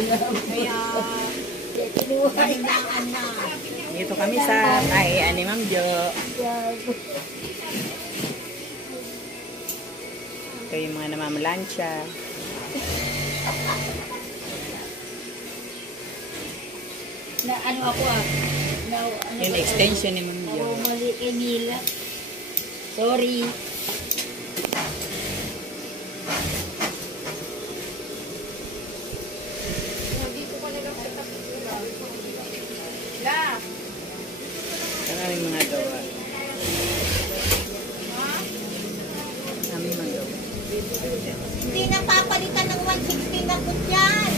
Kaya, kinuhaan na. Dito kami sa kaian ni Ma'am Jo. Ito yung mga namamalansya. Na ano ako Yung extension ni Ma'am Jo. Mali kay Mila. Sorry. Ang aming mga gawa. Aming mga gawa. Hindi na papalitan ng 160 na po dyan.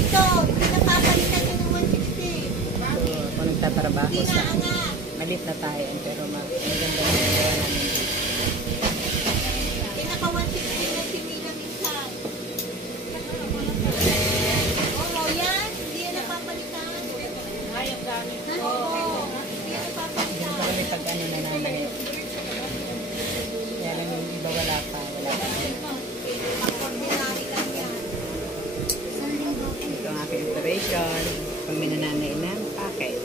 Ito, hindi na papalitan ng 160. So, kung nagtatrabaho Hindi sa... na, anak. Malit na tayo, pero maganda na yung gawa namin. Pinaka 160 na si Mila minsan. Oo, yan. Hindi yan napapalitan. Ayos dami. Oo, hindi yan napapalitan. Ito kami pag ano na nanay. Kaya lang yung iba wala pa. Ordinary lang yan. Ito ang aking operation. Pag minananay na, packet.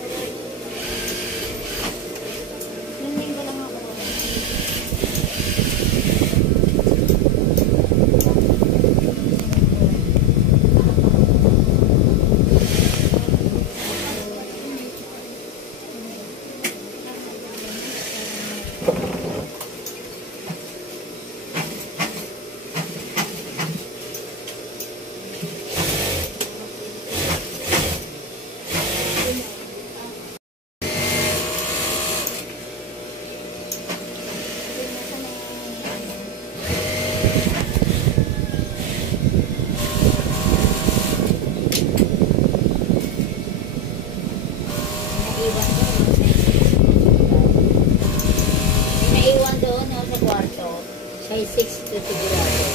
Naiwan doon sa kwarto. Siya 6 to sigurado.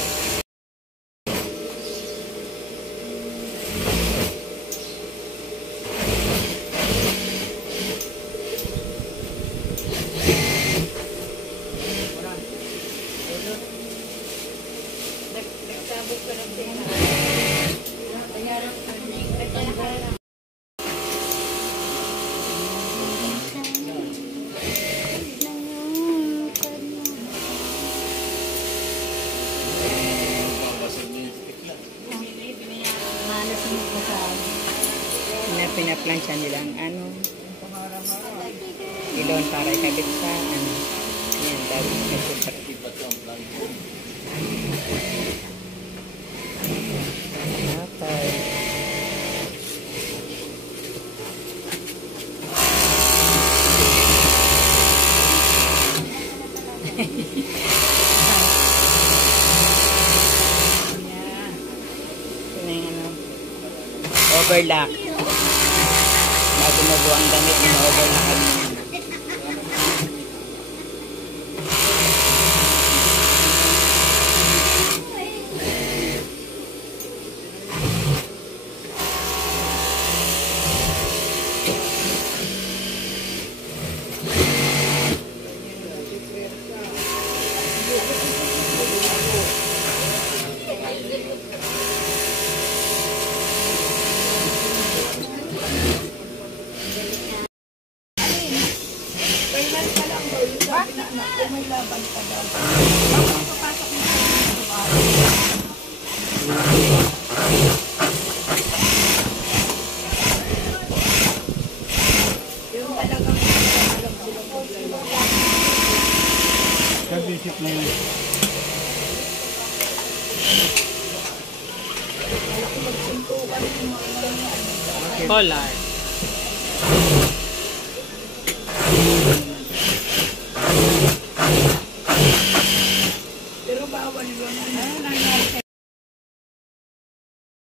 Pinaplansya nilang ano ilon para ikabit sa ano yan dahil okay. Ito na yung ano overlock. Bago mabuo ang damit, in-over na kami. May laban ka daw. Papasok mo yung talagang alam sila problema. Kabisip na yun. Polar.